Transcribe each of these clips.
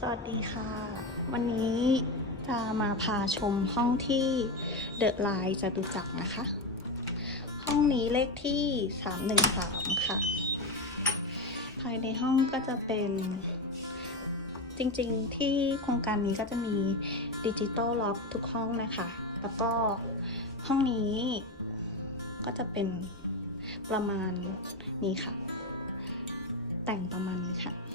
สวัสดีค่ะ วันนี้จะมาพาชมห้องที่เดอะไลน์จตุจักรนะคะ ห้องนี้เลขที่ 313 ค่ะ ภายในห้องก็จะเป็นจริงๆ ที่โครงการนี้ก็จะมีดิจิตอลล็อกทุกห้องนะคะ แล้วก็ห้องนี้ก็จะเป็นประมาณนี้ค่ะ แต่งประมาณนี้ค่ะ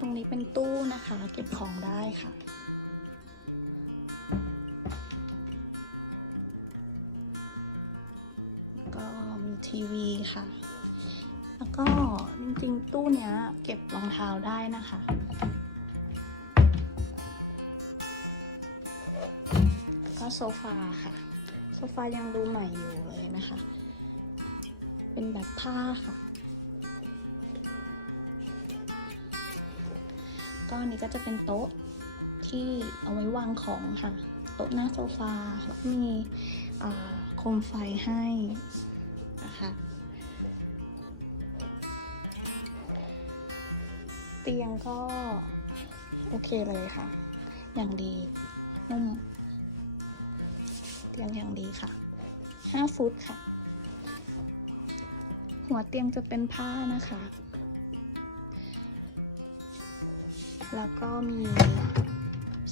ตรงนี้เป็นตู้นะคะ เก็บของได้ค่ะ ก็มีทีวีค่ะ แล้วก็จริงๆ ตู้เนี้ยเก็บรองเท้าได้นะคะ ก็โซฟาค่ะ โซฟายังดูใหม่อยู่เลยนะคะ เป็นแบบผ้าค่ะ ก็อันนี้ก็จะเป็นโต๊ะที่เอาไว้วางของค่ะ โต๊ะหน้าโซฟาแล้วมีโคมไฟให้นะคะเตียงก็โอเคเลยค่ะ อย่างดีนุ่มเตียงอย่างดีค่ะ 5 ฟุตค่ะ หัวเตียงจะเป็นผ้านะคะ แล้วก็มี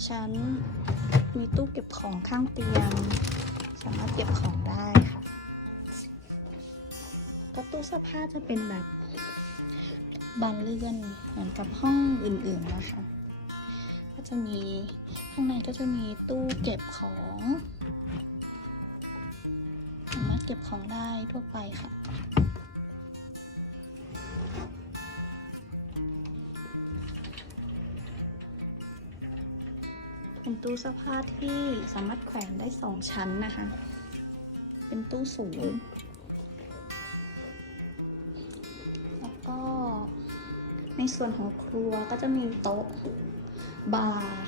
ชั้นมีตู้เก็บของข้างเตียง สามารถเก็บของได้ค่ะ ก็ตู้เสื้อผ้าจะเป็นแบบบานเลื่อนเหมือนกับห้องอื่นๆนะคะ ก็จะมีข้างในก็จะมีตู้เก็บของสามารถเก็บของได้ทั่วไปค่ะ เป็นตู้เสื้อผ้าที่สามารถแขวนได้สองชั้นนะคะ เป็นตู้สูง แล้วก็ ในส่วนของครัวก็จะมีโต๊ะ บาร์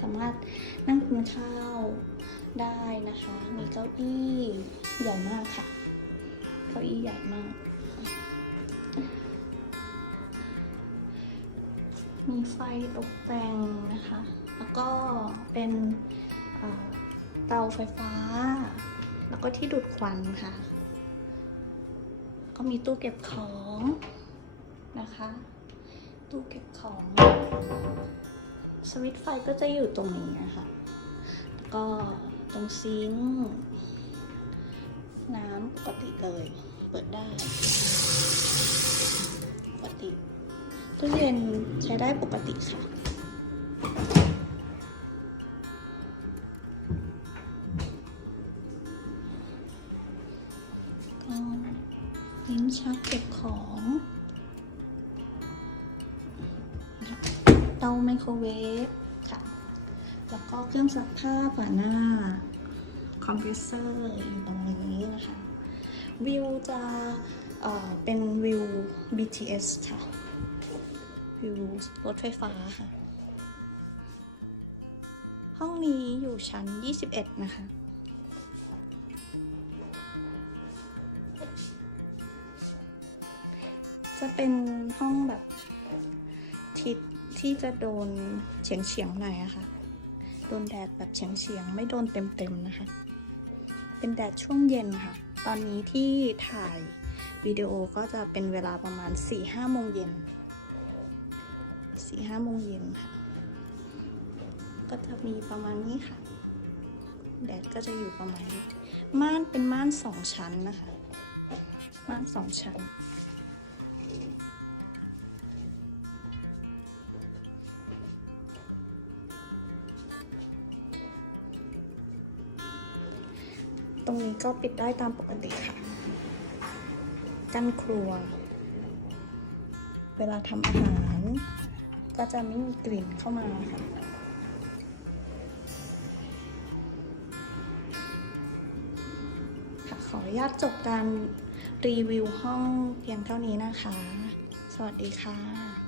สามารถนั่งกินข้าวได้นะคะ มีเก้าอี้ใหญ่มากค่ะ เก้าอี้ใหญ่มาก มีไฟตกแต่งนะคะ แล้วก็เป็นเตาไฟฟ้า แล้วก็ที่ดูดควันค่ะ ก็มีตู้เก็บของนะคะ ตู้เก็บของ สวิตไฟก็จะอยู่ตรงนี้นะคะแล้วก็ตรงซิงน้ำปกติเลย เปิดได้ปกติตู้เย็นใช้ได้ปกติค่ะ ลิ้นชักเก็บของเตาไมโครเวฟค่ะ แล้วก็เครื่องซักผ้าฝาหน้า คอมเพรสเซอร์อยู่ตรงนี้นะคะ วิวจะเอ่อเป็นวิว BTS ค่ะ วิวรถไฟฟ้าค่ะ ห้องนี้อยู่ชั้น 21 นะคะ จะเป็นห้องแบบทิศที่จะโดนเฉียงเฉียงหน่อยอะค่ะ โดนแดดแบบเฉียงเฉียงไม่โดนเต็มเต็มนะคะ เป็นแดดช่วงเย็นค่ะ ตอนนี้ที่ถ่ายวิดีโอก็จะเป็นเวลาประมาณ4-5โมงเย็น4-5โมงเย็นค่ะ ก็จะมีประมาณนี้ค่ะ แดดก็จะอยู่ประมาณนี้ ม่านเป็นม่านสองชั้นนะคะ ม่านสองชั้น ตรงนี้ก็ปิดได้ตามปกติค่ะ กั้นครัว เวลาทำอาหาร ก็จะไม่มีกลิ่นเข้ามาค่ะค่ะขออนุญาตจบการรีวิวห้องเพียงเท่านี้นะคะ สวัสดีค่ะ